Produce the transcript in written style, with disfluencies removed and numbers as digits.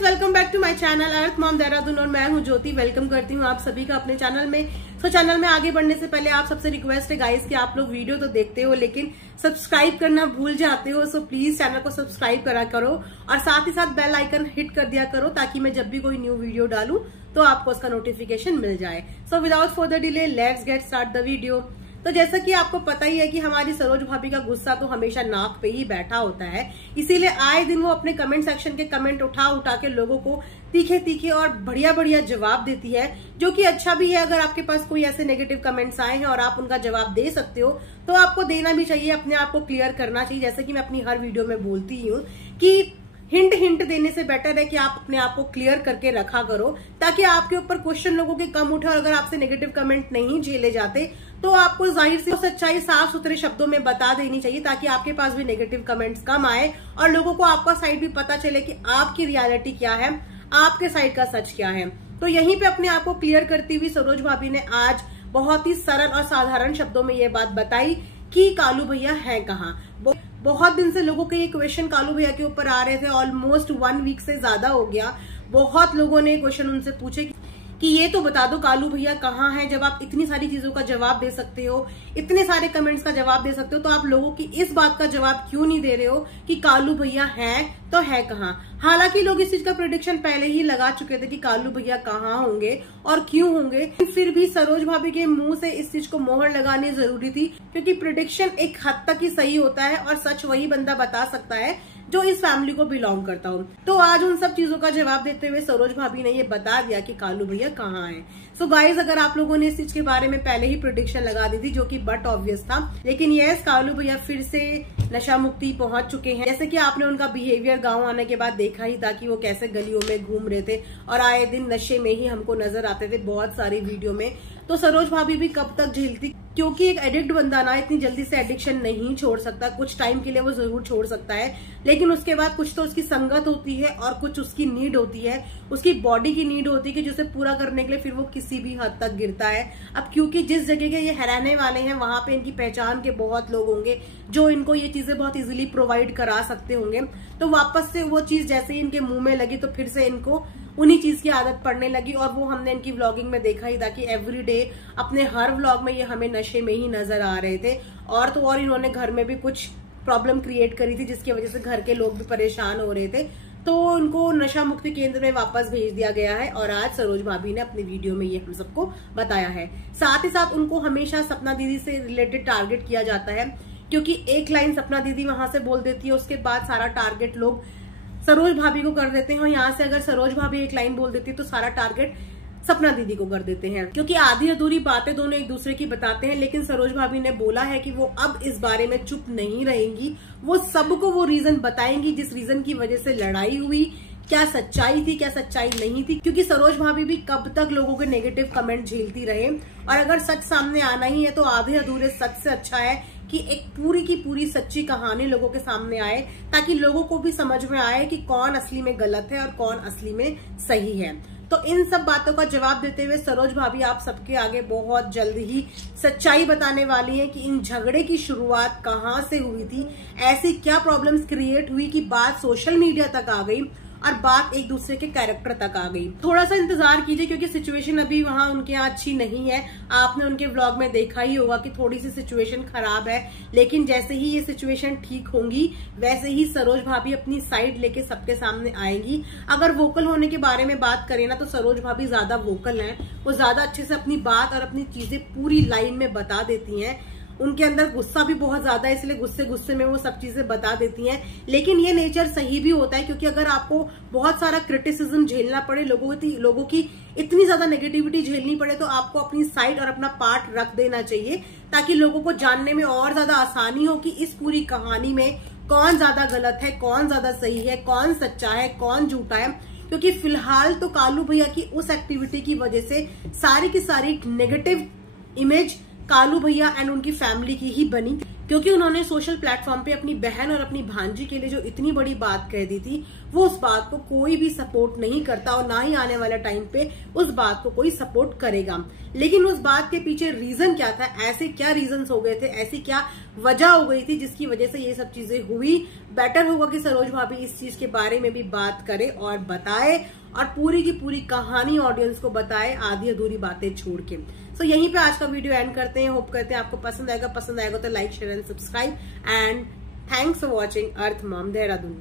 Friends, welcome back to my channel Earth Mom Dehradun और मैं हूं ज्योति। वेलकम करती हूं आप सभी का अपने चैनल में। चैनल में आगे बढ़ने से पहले आप सबसे रिक्वेस्ट है गाइस कि आप लोग वीडियो तो देखते हो लेकिन सब्सक्राइब करना भूल जाते हो। सो प्लीज चैनल को सब्सक्राइब करा करो और साथ ही साथ बेल आइकन हिट कर दिया करो ताकि मैं जब भी कोई न्यू वीडियो डालूं तो आपको उसका नोटिफिकेशन मिल जाए। So without further delay let's get start the video. तो जैसा कि आपको पता ही है कि हमारी सरोज भाभी का गुस्सा तो हमेशा नाक पे ही बैठा होता है, इसीलिए आए दिन वो अपने कमेंट सेक्शन के कमेंट उठा के लोगों को तीखे तीखे और बढ़िया बढ़िया जवाब देती है, जो कि अच्छा भी है। अगर आपके पास कोई ऐसे नेगेटिव कमेंट्स आए हैं और आप उनका जवाब दे सकते हो तो आपको देना भी चाहिए, अपने आप को क्लियर करना चाहिए। जैसे कि मैं अपनी हर वीडियो में बोलती ही हूँ कि हिंट देने से बेटर है कि आप अपने आप को क्लियर करके रखा करो ताकि आपके ऊपर क्वेश्चन लोगों के कम उठे। और अगर आपसे नेगेटिव कमेंट नहीं झेले जाते तो आपको जाहिर से सच्चाई साफ सुथरे शब्दों में बता देनी चाहिए ताकि आपके पास भी नेगेटिव कमेंट्स कम आए और लोगों को आपका साइड भी पता चले कि आपकी रियलिटी क्या है, आपके साइड का सच क्या है। तो यहीं पे अपने आप को क्लियर करती हुई सरोज भाभी ने आज बहुत ही सरल और साधारण शब्दों में ये बात बताई कि कालू भैया है कहाँ। बहुत दिन से लोगों के ये क्वेश्चन कालू भैया के ऊपर आ रहे थे, ऑलमोस्ट 1 वीक से ज्यादा हो गया। बहुत लोगों ने क्वेश्चन उनसे पूछे कि ये तो बता दो कालू भैया कहाँ हैं। जब आप इतनी सारी चीजों का जवाब दे सकते हो, इतने सारे कमेंट्स का जवाब दे सकते हो, तो आप लोगों की इस बात का जवाब क्यों नहीं दे रहे हो कि कालू भैया हैं तो है कहाँ। हालांकि लोग इस चीज का प्रेडिक्शन पहले ही लगा चुके थे कि कालू भैया कहाँ होंगे और क्यों होंगे, फिर भी सरोज भाभी के मुंह से इस चीज को मोहर लगानी जरूरी थी क्योंकि प्रेडिक्शन एक हद तक ही सही होता है और सच वही बंदा बता सकता है जो इस फैमिली को बिलोंग करता हो। तो आज उन सब चीजों का जवाब देते हुए सरोज भाभी ने ये बता दिया कि कालू भैया कहाँ हैं। सो गाइज, अगर आप लोगों ने इस चीज के बारे में पहले ही प्रेडिक्शन लगा दी थी जो कि बट ऑब्वियस था, लेकिन यस, कालू भैया फिर से नशा मुक्ति पहुंच चुके हैं। जैसे कि आपने उनका बिहेवियर गांव आने के बाद देखा ही था कि वो कैसे गलियों में घूम रहे थे और आए दिन नशे में ही हमको नजर आते थे बहुत सारी वीडियो में। तो सरोज भाभी भी कब तक झेलती, क्योंकि एक एडिक्ट बंदा ना इतनी जल्दी से एडिक्शन नहीं छोड़ सकता। कुछ टाइम के लिए वो जरूर छोड़ सकता है लेकिन उसके बाद कुछ तो उसकी संगत होती है और कुछ उसकी नीड होती है, उसकी बॉडी की नीड होती है कि जिसे पूरा करने के लिए फिर वो किसी भी हद तक गिरता है। अब क्योंकि जिस जगह के ये रहने वाले हैं वहां पे इनकी पहचान के बहुत लोग होंगे जो इनको ये चीजें बहुत इजीली प्रोवाइड करा सकते होंगे। तो वापस से वो चीज जैसे ही इनके मुंह में लगी तो फिर से इनको उन्हीं चीज की आदत पड़ने लगी। और वो हमने इनकी व्लॉगिंग में देखा ही था कि एवरीडे अपने हर व्लॉग में ये हमें नशे में ही नजर आ रहे थे। और तो और इन्होंने घर में भी कुछ प्रॉब्लम क्रिएट करी थी जिसकी वजह से घर के लोग भी परेशान हो रहे थे। तो उनको नशा मुक्ति केंद्र में वापस भेज दिया गया है और आज सरोज भाभी ने अपनी वीडियो में ये हम सबको बताया है। साथ ही साथ उनको हमेशा सपना दीदी से रिलेटेड टारगेट किया जाता है क्योंकि एक लाइन सपना दीदी वहां से बोल देती है, उसके बाद सारा टारगेट लोग सरोज भाभी को कर देते हैं। और यहाँ से अगर सरोज भाभी एक लाइन बोल देती है तो सारा टारगेट सपना दीदी को कर देते हैं, क्योंकि आधी अधूरी बातें दोनों एक दूसरे की बताते हैं। लेकिन सरोज भाभी ने बोला है कि वो अब इस बारे में चुप नहीं रहेंगी, वो सबको वो रीजन बताएंगी जिस रीजन की वजह से लड़ाई हुई, क्या सच्चाई थी क्या सच्चाई नहीं थी। क्योंकि सरोज भाभी भी कब तक लोगों के नेगेटिव कमेंट झेलती रहे और अगर सच सामने आना ही है तो आधे अधूरे सच से अच्छा है कि एक पूरी की पूरी सच्ची कहानी लोगों के सामने आए ताकि लोगों को भी समझ में आए कि कौन असली में गलत है और कौन असली में सही है। तो इन सब बातों का जवाब देते हुए सरोज भाभी आप सबके आगे बहुत जल्द ही सच्चाई बताने वाली हैं कि इन झगड़े की शुरुआत कहाँ से हुई थी, ऐसी क्या प्रॉब्लम्स क्रिएट हुई कि बात सोशल मीडिया तक आ गई और बात एक दूसरे के कैरेक्टर तक आ गई। थोड़ा सा इंतजार कीजिए क्योंकि सिचुएशन अभी वहां उनके यहाँ अच्छी नहीं है। आपने उनके व्लॉग में देखा ही होगा कि थोड़ी सी सिचुएशन खराब है, लेकिन जैसे ही ये सिचुएशन ठीक होंगी वैसे ही सरोज भाभी अपनी साइड लेके सबके सामने आएंगी। अगर वोकल होने के बारे में बात करें ना तो सरोज भाभी ज्यादा वोकल हैं, वो ज्यादा अच्छे से अपनी बात और अपनी चीजें पूरी लाइन में बता देती हैं। उनके अंदर गुस्सा भी बहुत ज्यादा है इसलिए गुस्से में वो सब चीजें बता देती हैं। लेकिन ये नेचर सही भी होता है क्योंकि अगर आपको बहुत सारा क्रिटिसिज्म झेलना पड़े, लोगों की इतनी ज्यादा नेगेटिविटी झेलनी पड़े, तो आपको अपनी साइड और अपना पार्ट रख देना चाहिए ताकि लोगों को जानने में और ज्यादा आसानी हो कि इस पूरी कहानी में कौन ज्यादा गलत है, कौन ज्यादा सही है, कौन सच्चा है, कौन झूठा है। क्योंकि फिलहाल तो कालू भैया की उस एक्टिविटी की वजह से सारी की सारी नेगेटिव इमेज कालू भैया एंड उनकी फैमिली की ही बनी, क्योंकि उन्होंने सोशल प्लेटफॉर्म पे अपनी बहन और अपनी भांजी के लिए जो इतनी बड़ी बात कह दी थी वो उस बात को कोई भी सपोर्ट नहीं करता और ना ही आने वाले टाइम पे उस बात को कोई सपोर्ट करेगा। लेकिन उस बात के पीछे रीजन क्या था, ऐसे क्या रीजंस हो गए थे, ऐसी क्या वजह हो गई थी जिसकी वजह से ये सब चीजें हुई। बेटर होगा कि सरोज भाभी इस चीज के बारे में भी बात करे और बताए और पूरी की पूरी कहानी ऑडियंस को बताए, आधी अधूरी बातें छोड़ के। सो यहीं पे आज का वीडियो एंड करते हैं। होप करते हैं आपको पसंद आएगा तो like share and subscribe and thanks for watching earth Mom Dehradun.